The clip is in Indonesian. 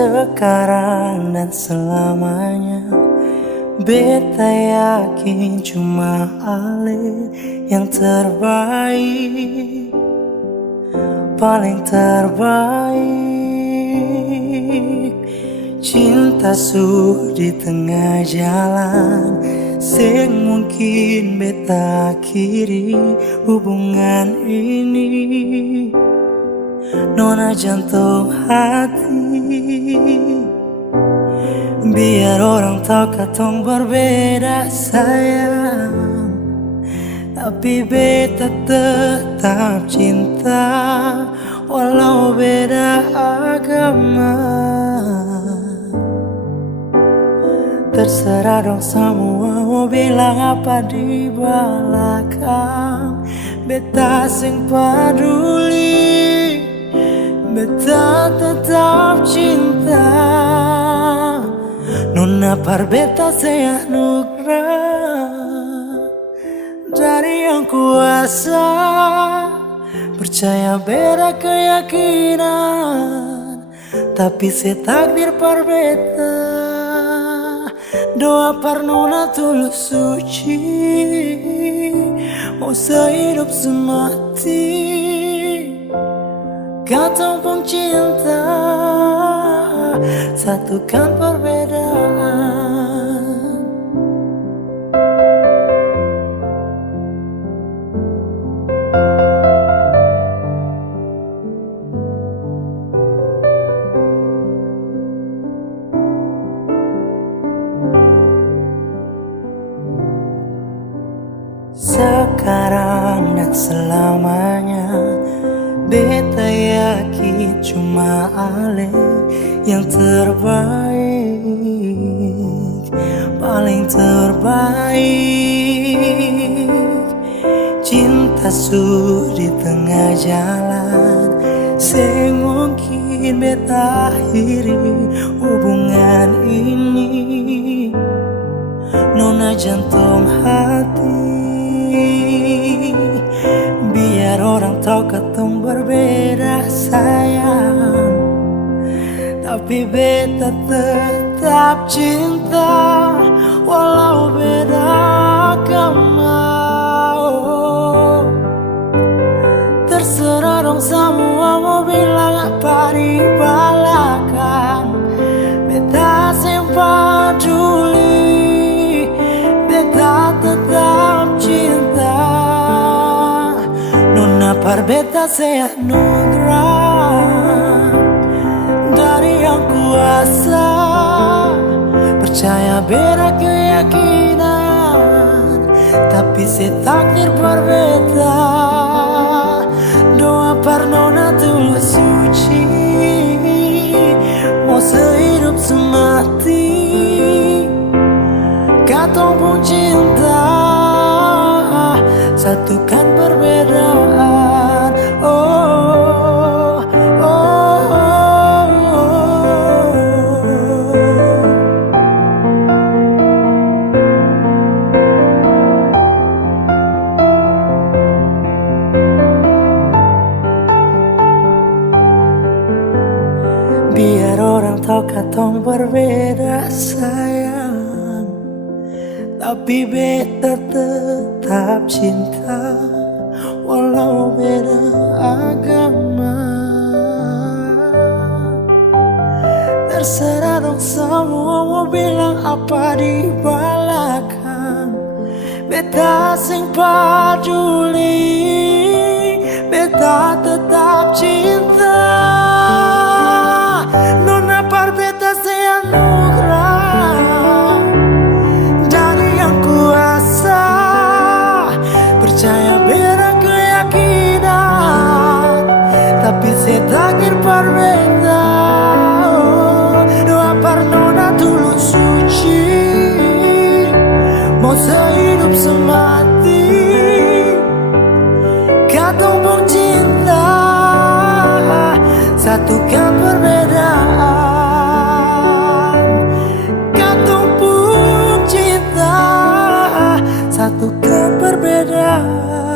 sekarang dan selamanya. Beta yakin cuma Ale yang terbaik, paling terbaik. Cinta su di tengah jalan, sing mungkin beta akhiri hubungan ini. Nona jantung hati, biar orang tahu katong berbeda sayang, tapi beta tetap cinta walau beda agama. Terserah dong semua mau bilang apa di belakang, beta sing peduli, beta tetap cinta. Nona par beta saya anugerah dari yang kuasa, percaya beda keyakinan, tapi setakdir par beta. Doa par nona tulus suci, mau sehidup semati, katong pun cinta, satukan perbedaan. Sekarang dan selamanya, beta yakin cuma Ale yang terbaik, paling terbaik. Cinta su di tengah jalan, sing mungkin beta akhiri hubungan ini. Nona jantung hati, biar orang tahu katong berbeda sayang, tapi beta tetap cinta walau beda agama. Oh, terserah dong semua mau bilang apa di belakang, beta sing peduli, beta tetap cinta. Nona par beta saya anugerah dari yang kuasa, percaya beda keyakinan, tapi setakdir par beta. Doa par nona tulus suci, mau sehidup semati, katong pun cinta, satukan perbedaan. Oh, oh, oh, oh. Biar orang tahu katong berbeda sayang, tapi beta tetap cinta walau beda agama. Terserah dong semua mau bilang apa di belakang, beta sing peduli, beta tetap cinta. Nona par beta saya anugerah dari yang kuasa, percaya beda keyakinan, tapi setakdir par beta. Doa par nona tulus suci, mau sehidup semati, katong pun cinta, satukan perbedaan. Katong pun cinta, satukan perbedaan.